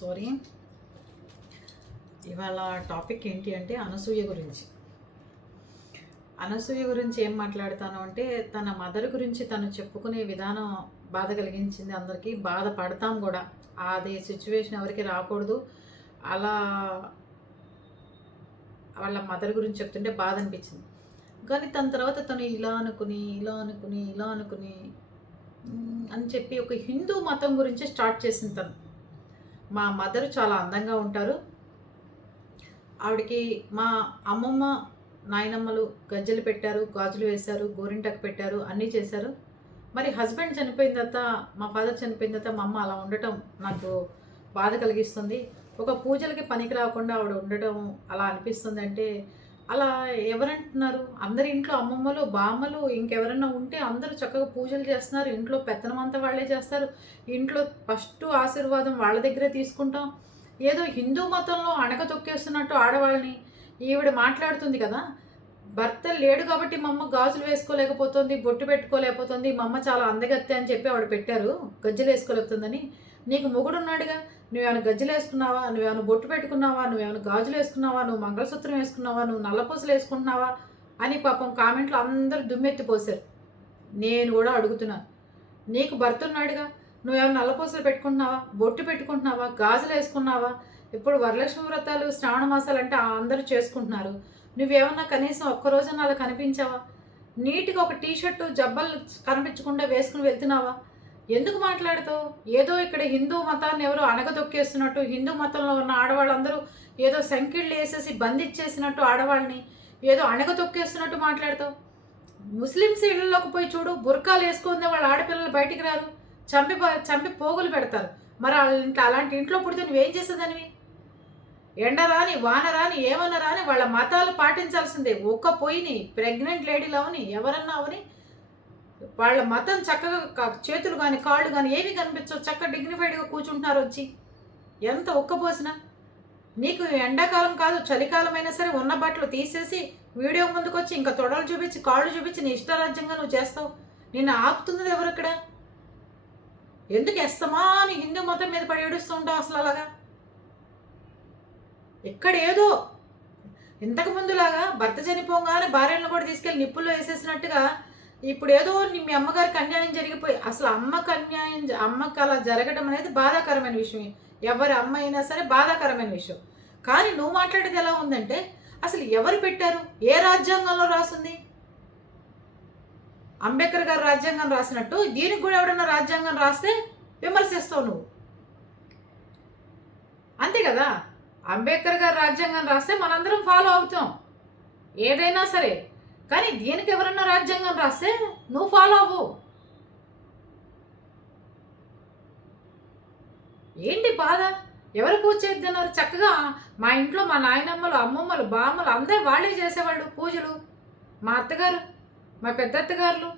Sorry. ఇవాళ topic ఏంటి అంటే అనసూయ గురించి. అనసూయ గురించి ఏం మాట్లాడతాను అంటే, తన మదర్ గురించి తను చెప్పుకునే విధానం బాధ కలిగించింది అందరికీ. బాధపడతాం కూడా. అది సిచ్యువేషన్ ఎవరికి రాకూడదు. అలా వాళ్ళ మదర్ గురించి చెప్తుంటే బాధ అనిపించింది. కానీ తన తర్వాత తను ఇలా అనుకుని అని చెప్పి ఒక హిందూ మతం గురించి స్టార్ట్ చేసింది తను. మా మదర్ చాలా అందంగా ఉంటారు. ఆవిడకి మా అమ్మమ్మ, నాయనమ్మలు గజ్జెలు పెట్టారు, గాజులు వేశారు, గోరింటాకు పెట్టారు, అన్నీ చేశారు. మరి హస్బెండ్ చనిపోయిన తర్వాత, మా ఫాదర్ చనిపోయిన తర్వాత మా అమ్మ అలా ఉండటం నాకు బాధ కలిగిస్తుంది. ఒక పూజలకి పనికి రాకుండా ఆవిడ ఉండటం అలా అనిపిస్తుంది. అంటే అలా ఎవరంటున్నారు? అందరి ఇంట్లో అమ్మమ్మలు, బామ్మలు ఇంకెవరన్నా ఉంటే అందరూ చక్కగా పూజలు చేస్తున్నారు. ఇంట్లో పెత్తనం అంతా వాళ్ళే చేస్తారు. ఇంట్లో ఫస్ట్ ఆశీర్వాదం వాళ్ళ దగ్గరే తీసుకుంటాం. ఏదో హిందూ మతంలో అణగతొక్కేస్తున్నట్టు ఆడవాళ్ళని ఈవిడ మాట్లాడుతుంది కదా. భర్త లేడు కాబట్టి మా అమ్మ గాజులు వేసుకోలేకపోతుంది, బొట్టు పెట్టుకోలేకపోతుంది, మా అమ్మ చాలా అందగత్తె అని చెప్పి ఆవిడ పెట్టారు, గజ్జలు వేసుకోలేకపోతుందని. నీకు మొగుడున్నాడుగా, నువ్వేమైనా గజ్జలు వేసుకున్నావా, నువ్వేమైనా బొట్టు పెట్టుకున్నావా, నువ్వేమైనా గాజులు వేసుకున్నావా, నువ్వు మంగళసూత్రం వేసుకున్నావా, నువ్వు నల్లపూసలు వేసుకుంటున్నావా అని పాపం కామెంట్లు అందరూ దుమ్మెత్తిపోసారు. నేను కూడా అడుగుతున్నాను, నీకు భర్త ఉన్నాడుగా, నువ్వేమైనా నల్లపూసలు పెట్టుకుంటున్నావా, బొట్టు పెట్టుకుంటున్నావా, గాజులు వేసుకున్నావా? ఇప్పుడు వరలక్ష్మి వ్రతాలు, శ్రావణ మాసాలు అంటే అందరూ చేసుకుంటున్నారు. నువ్వేమన్నా కనీసం ఒక్కరోజు అలా కనిపించావా? నీట్గా ఒక టీషర్టు జబ్బలు కనిపించకుండా వేసుకుని వెళ్తున్నావా? ఎందుకు మాట్లాడుతావు? ఏదో ఇక్కడ హిందూ మతాన్ని ఎవరో అణగదొక్కేస్తున్నట్టు, హిందూ మతంలో ఉన్న ఆడవాళ్ళందరూ ఏదో సంఖ్యలు వేసేసి బంధించేసినట్టు, ఆడవాళ్ళని ఏదో అణగదొక్కేస్తున్నట్టు మాట్లాడతావు. ముస్లిమ్స్ ఇళ్లలోకి పోయి చూడు, బుర్కాలు వేసుకుందే వాళ్ళ ఆడపిల్లలు బయటికి రారు, చంపి పోగులు పెడతారు. మరి వాళ్ళ ఇంట్లో అలాంటి ఇంట్లో పుడితే నువ్వేం చేసేదానివి? ఎండ రాని వాన రాని ఏమన్నా రాని వాళ్ళ మతాలు పాటించాల్సిందే. ఒక్క పోయిని ప్రెగ్నెంట్ లేడీలు అవని ఎవరన్నా అవని వాళ్ళ మతం చక్కగా చేతులు కానీ కాళ్ళు కానీ ఏమీ కనిపించవు, చక్కగా డిగ్నిఫైడ్గా కూర్చుంటున్నారు వచ్చి. ఎంత ఒక్కపోసినా నీకు ఎండాకాలం కాదు చలికాలం అయినా సరే ఉన్న బట్టలు తీసేసి వీడియో ముందుకు వచ్చి ఇంకా తొడలు చూపించి కాళ్ళు చూపించి నీ ఇష్టరాజ్యంగా నువ్వు చేస్తావు. నిన్ను ఆపుతున్నది ఎవరు ఇక్కడ? ఎందుకు ఎస్తమా అని హిందూ మతం మీద పడి ఏడుస్తూ ఉంటావు అసలు అలాగా? ఇక్కడ ఏదో ఇంతకుముందులాగా భర్త చనిపోగానే భార్యలను కూడా తీసుకెళ్ళి నిప్పుల్లో వేసేసినట్టుగా ఇప్పుడు ఏదో మీ అమ్మగారికి అన్యాయం జరిగిపోయి, అసలు అమ్మకు అలా జరగడం అనేది బాధాకరమైన విషయం. ఎవరి అమ్మ అయినా సరే బాధాకరమైన విషయం. కానీ నువ్వు మాట్లాడేది ఎలా ఉందంటే, అసలు ఎవరు పెట్టారు? ఏ రాజ్యాంగంలో రాసింది? అంబేద్కర్ గారు రాజ్యాంగం రాసినట్టు దీనికి కూడా ఎవడన్నా రాజ్యాంగం రాస్తే విమర్శిస్తావు నువ్వు, అంతే కదా? అంబేద్కర్ గారు రాజ్యాంగం రాస్తే మనందరం ఫాలో అవుతాం ఏదైనా సరే. కానీ దీనికి ఎవరన్నా రాజ్యాంగం రాస్తే నువ్వు ఫాలో అవ్వు. ఏంటి బాధ? ఎవరు పూజ చేద్దన్నారు? చక్కగా మా ఇంట్లో మా నాయనమ్మలు, అమ్మమ్మలు, బామ్మలు అందరూ వాళ్ళే చేసేవాళ్ళు పూజలు. మా అత్తగారు, మా పెద్దత్తగారులు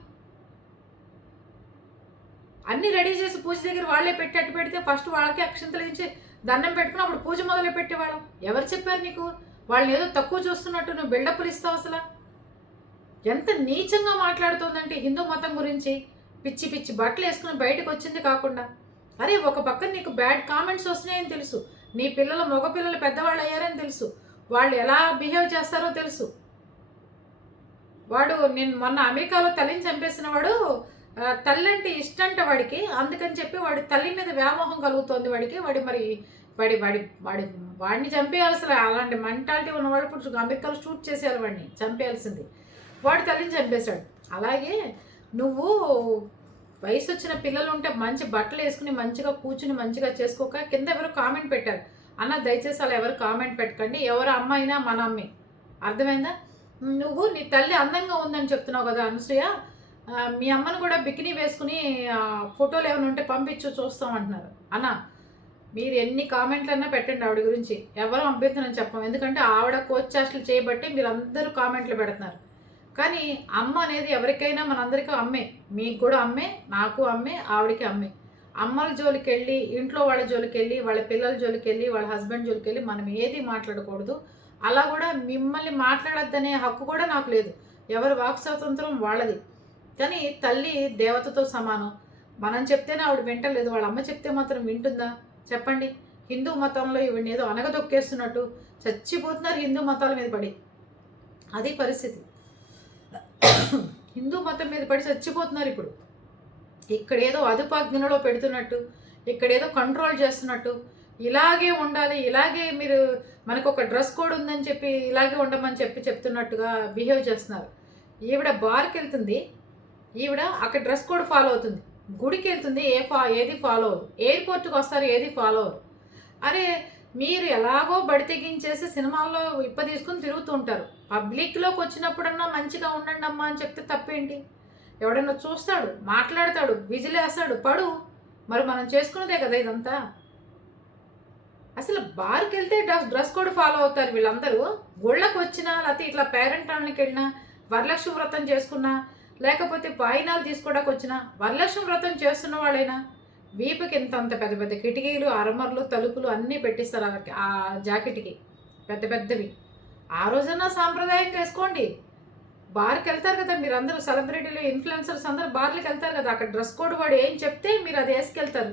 అన్నీ రెడీ చేసి పూజ దగ్గర వాళ్ళే పెట్టి అట్టు పెడితే ఫస్ట్ వాళ్ళకి అక్షంతలు ఇచ్చి దండం పెట్టుకుని అప్పుడు పూజ మొదలు పెట్టేవాళ్ళం. ఎవరు చెప్పారు నీకు? వాళ్ళని ఏదో తక్కువ చూస్తున్నట్టు నువ్వు బిల్డప్లు ఇస్తావు. అసలు ఎంత నీచంగా మాట్లాడుతుందంటే హిందూ మతం గురించి. పిచ్చి పిచ్చి బట్టలు వేసుకుని బయటకు వచ్చింది కాకుండా, అరే ఒక పక్కన నీకు బ్యాడ్ కామెంట్స్ వస్తున్నాయని తెలుసు, నీ పిల్లలు మగపిల్లలు పెద్దవాళ్ళు అయ్యారని తెలుసు, వాళ్ళు ఎలా బిహేవ్ చేస్తారో తెలుసు. వాడు నేను మొన్న అమెరికాలో తల్లిని చంపేసిన వాడు, తల్లి ఇష్టంట వాడికి, అందుకని చెప్పి వాడి తల్లి మీద వ్యామోహం కలుగుతోంది వాడికి. వాడిని చంపేయాలి. అసలు అలాంటి మెంటాలిటీ ఉన్నవాడు ఇప్పుడు అమెరికాలో షూట్ చేసేయాలి, వాడిని చంపేయాల్సింది. వాడు తల్లిని చంపేశాడు. అలాగే నువ్వు వయసు వచ్చిన పిల్లలు ఉంటే మంచి బట్టలు వేసుకుని మంచిగా కూర్చుని మంచిగా చేసుకోక, కింద ఎవరు కామెంట్ పెట్టారు అన్న, దయచేసి అలా ఎవరు కామెంట్ పెట్టకండి. ఎవరు అమ్మ అయినా మన అమ్మే, అర్థమైందా? నువ్వు నీ తల్లి అందంగా ఉందని చెప్తున్నావు కదా అనసూయ, మీ అమ్మను కూడా బికినీ వేసుకుని ఫోటోలు ఏమైనా ఉంటే పంపించు చూస్తాం అంటున్నారు. అన్న మీరు ఎన్ని కామెంట్లు అన్నా పెట్టండి ఆవిడ గురించి, ఎవరు అభ్యర్థనని చెప్పం. ఎందుకంటే ఆవిడ కోచ్ చేష్టలు చేయబట్టి మీరు అందరూ కామెంట్లు పెడుతున్నారు. కానీ అమ్మ అనేది ఎవరికైనా మనందరికీ అమ్మే. మీకు కూడా అమ్మే, నాకు అమ్మే, ఆవిడకి అమ్మే. అమ్మల జోలికి వెళ్ళి, ఇంట్లో వాళ్ళ జోలికి వెళ్ళి, వాళ్ళ పిల్లల జోలికి వెళ్ళి, వాళ్ళ హస్బెండ్ జోలికి వెళ్ళి మనం ఏది మాట్లాడకూడదు. అలా కూడా మిమ్మల్ని మాట్లాడొద్దనే హక్కు కూడా నాకు లేదు. ఎవరి వాక్ స్వాతంత్రం వాళ్ళది. కానీ తల్లి దేవతతో సమానం. మనం చెప్తేనే ఆవిడ వింటలేదు, వాళ్ళ అమ్మ చెప్తే మాత్రం వింటుందా చెప్పండి? హిందూ మతంలో ఇవన్నీ ఏదో అనగదొక్కేస్తున్నట్టు చచ్చిపోతున్నారు హిందూ మతాల మీద పడి. అది పరిస్థితి. హిందూ మతం మీద పడి చచ్చిపోతున్నారు ఇప్పుడు. ఇక్కడేదో అదుపాజ్ఞలో పెడుతున్నట్టు, ఇక్కడేదో కంట్రోల్ చేస్తున్నట్టు, ఇలాగే ఉండాలి, ఇలాగే మీరు మనకు ఒక డ్రెస్ కోడ్ ఉందని చెప్పి ఇలాగే ఉండమని చెప్తున్నట్టుగా బిహేవ్ చేస్తున్నారు. ఈవిడ బార్కి వెళ్తుంది, ఈవిడ అక్కడ డ్రెస్ కోడ్ ఫాలో అవుతుంది. గుడికి వెళ్తుంది, ఏది ఫాలో అవ్వరు. ఎయిర్పోర్ట్కి వస్తారు, ఏది ఫాలో అవ్వరు. అరే మీరు ఎలాగో బడి తెగించేసి సినిమాల్లో తీసుకుని తిరుగుతూ ఉంటారు. పబ్లిక్లోకి వచ్చినప్పుడన్నా మంచిగా ఉండండి అమ్మా అని చెప్తే తప్పేంటి? ఎవడన్నా చూస్తాడు, మాట్లాడతాడు, విజిలేస్తాడు, పడు. మరి మనం చేసుకున్నదే కదా ఇదంతా. అసలు బార్కి వెళ్తే డ్రెస్ కోడ్ ఫాలో అవుతారు వీళ్ళందరూ. గుళ్ళకు వచ్చినా, లేకపోతే ఇట్లా పేరెంట్ టాన్కి వెళ్ళినా, వరలక్ష్మి వ్రతం చేసుకున్నా, లేకపోతే వాయినాలు తీసుకోవడానికి వచ్చినా, వరలక్ష్మి వ్రతం చేస్తున్న వాళ్ళైనా వీపుకి అంత పెద్ద పెద్ద కిటికీలు, అరమర్లు, తలుపులు అన్నీ పెట్టిస్తారు ఆ జాకెట్కి, పెద్ద పెద్దవి. ఆ రోజున సాంప్రదాయంగా వేసుకోండి. బార్కి వెళ్తారు కదా మీరు అందరూ, సెలబ్రిటీలు, ఇన్ఫ్లుయెన్సర్స్ అందరూ బార్లకు వెళ్తారు కదా, అక్కడ డ్రెస్ కోడ్ వాడు ఏం చెప్తే మీరు అది వేసుకెళ్తారు.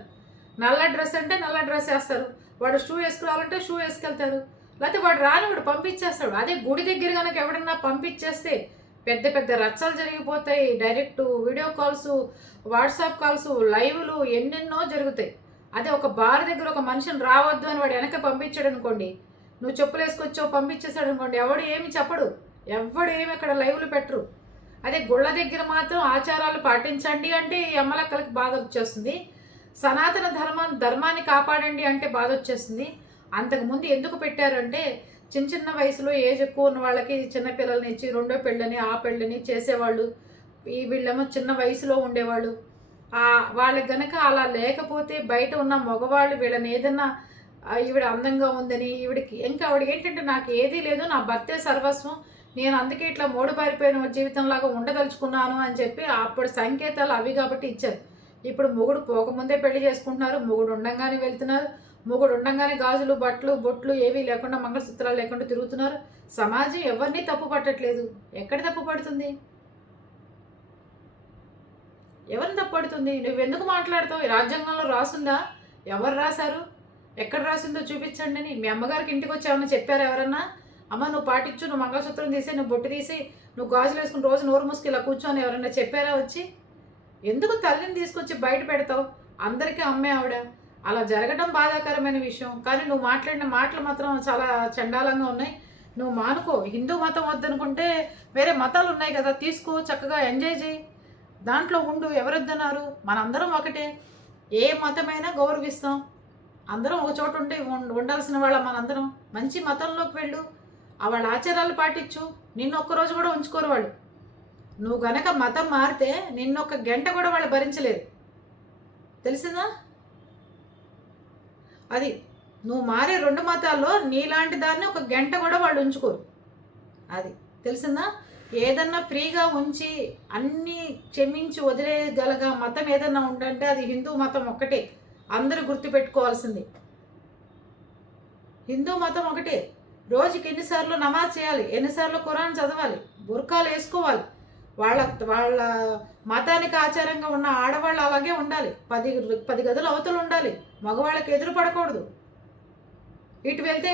నల్ల డ్రెస్ అంటే నల్ల డ్రెస్ వేస్తారు, వాడు షూ వేసుకురావాలంటే షూ వేసుకెళ్తారు, లేకపోతే వాడు రాని వాడు పంపించేస్తాడు. అదే గుడి దగ్గర కనుక ఎవడన్నా పంపించేస్తే పెద్ద పెద్ద రచ్చలు జరిగిపోతాయి. Direct video calls, WhatsApp calls, లైవ్లు ఎన్నెన్నో జరుగుతాయి. అదే ఒక బార్ దగ్గర ఒక మనిషిని రావద్దు అని వాడు వెనక పంపించాడు అనుకోండి, నువ్వు చెప్పులు వేసుకొచ్చావు పంపించేశాడు అనుకోండి, ఎవడు ఏమి చెప్పడు, ఎవడు ఏమి అక్కడ లైవ్లు పెట్టరు. అదే గుళ్ళ దగ్గర మాత్రం ఆచారాలు పాటించండి అంటే ఈ అమ్మలక్కలకి బాధ వచ్చేస్తుంది. సనాతన ధర్మాన్ని కాపాడండి అంటే బాధ వచ్చేస్తుంది. అంతకుముందు ఎందుకు పెట్టారంటే చిన్న చిన్న వయసులో ఏజ్ ఎక్కువ ఉన్న వాళ్ళకి చిన్నపిల్లల్ని ఇచ్చి రెండో పెళ్ళని ఆ పెళ్ళని చేసేవాళ్ళు. వీళ్ళేమో చిన్న వయసులో ఉండేవాళ్ళు. వాళ్ళకి గనక అలా లేకపోతే బయట ఉన్న మగవాళ్ళు వీళ్ళని ఏదన్నా ఈవిడ అందంగా ఉందని, ఈవిడికి ఇంకా ఆవిడకి ఏంటంటే నాకు ఏదీ లేదు, నా భర్తే సర్వస్వం, నేను అందుకే ఇట్లా మూడుబారిపోయిన జీవితంలాగా ఉండదలుచుకున్నాను అని చెప్పి అప్పుడు సంకేతాలు అవి కాబట్టి ఇచ్చారు. ఇప్పుడు మొగుడు పోకముందే పెళ్లి చేసుకుంటున్నారు, మొగుడు ఉండంగానే వెళ్తున్నారు, మొగుడు ఉండంగానే గాజులు, బొట్లు ఏవీ లేకుండా, మంగళసూత్రాలు లేకుండా తిరుగుతున్నారు. సమాజం ఎవరిని తప్పు పట్టట్లేదు. ఎక్కడ తప్పు పడుతుంది? ఎవరిని తప్పు పడుతుంది? నువ్వెందుకు మాట్లాడతావు? రాజ్యాంగంలో రాసుందా? ఎవరు రాశారు? ఎక్కడ రాసిందో చూపించండి అని. మీ అమ్మగారికి ఇంటికి వచ్చి ఏమన్నా చెప్పారు ఎవరన్నా? అమ్మ నువ్వు పాటించు, నువ్వు మంగళసూత్రం తీసి, నువ్వు బొట్టు తీసి, నువ్వు గాజులు వేసుకుని రోజు నోరు మూసుకు ఇలా కూర్చొని ఎవరన్నా చెప్పారా వచ్చి? ఎందుకు తల్లిని తీసుకొచ్చి బయట పెడతావు? అందరికీ అమ్మే ఆవిడ. అలా జరగడం బాధాకరమైన విషయం. కానీ నువ్వు మాట్లాడిన మాటలు మాత్రం చాలా చండాలంగా ఉన్నాయి. నువ్వు మానుకో. హిందూ మతం వద్దనుకుంటే వేరే మతాలు ఉన్నాయి కదా, తీసుకో, చక్కగా ఎంజాయ్ చేయి, దాంట్లో ఉండు. ఎవరొద్దన్నారు? మనందరం ఒకటే. ఏ మతమైనా గౌరవిస్తాం. అందరం ఒక చోట ఉంటే ఉండాల్సిన వాళ్ళ మనందరం. మంచి మతంలోకి వెళ్ళు, వాళ్ళ ఆచారాలు పాటించు. నిన్ను ఒక్కరోజు కూడా ఉంచుకోరు వాళ్ళు. నువ్వు గనక మతం మారితే నిన్నొక్క గంట కూడా వాళ్ళు భరించలేరు. తెలిసిందా? అది నువ్వు మారే రెండు మతాల్లో నీలాంటి దాన్ని ఒక గంట కూడా వాళ్ళు ఉంచుకోరు. అది తెలిసిందా? ఏదన్నా ఫ్రీగా ఉంచి అన్నీ క్షమించి వదిలేయగలగా మతం ఏదన్నా ఉందంటే అది హిందూ మతం ఒక్కటే. అందరూ గుర్తుపెట్టుకోవాల్సింది హిందూ మతం ఒకటే. రోజుకి ఎన్నిసార్లు నమాజ్ చేయాలి, ఎన్నిసార్లు ఖురాన్ చదవాలి, బుర్కాలు వేసుకోవాలి. వాళ్ళ మతానికి ఆచారంగా ఉన్న ఆడవాళ్ళు అలాగే ఉండాలి. 10 గదులు అవతలు ఉండాలి. మగవాళ్ళకి ఎదురు పడకూడదు. ఇటు వెళ్తే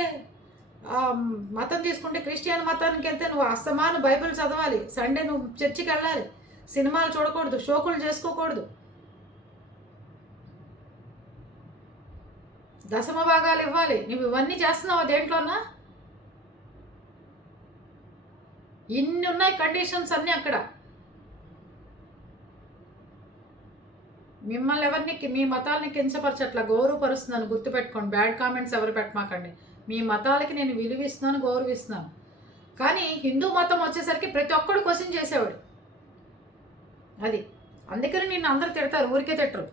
మతం తీసుకుంటే క్రిస్టియన్ మతానికి వెళ్తే నువ్వు అస్తమాను బైబిల్ చదవాలి, సండే నువ్వు చర్చికి వెళ్ళాలి, సినిమాలు చూడకూడదు, షోకులు చేసుకోకూడదు, దశమ భాగాలు ఇవ్వాలి. నువ్వు ఇవన్నీ చేస్తున్నావా దేంట్లోనా? ఇన్ని ఉన్నాయి కండిషన్స్ అన్నీ అక్కడ. మిమ్మల్ని ఎవరిని మీ మతాలని కించపరచట్లా, గౌరవపరుస్తున్నాను. గుర్తుపెట్టుకోండి, బ్యాడ్ కామెంట్స్ ఎవరు పెట్టమాకండి. మీ మతాలకి నేను విలువిస్తున్నాను, గౌరవిస్తున్నాను. కానీ హిందూ మతం వచ్చేసరికి ప్రతి ఒక్కడు క్వశ్చన్ చేసేవాడు. అది అందుకని నిన్ను అందరూ తిడతారు, ఊరికే తిట్టరు.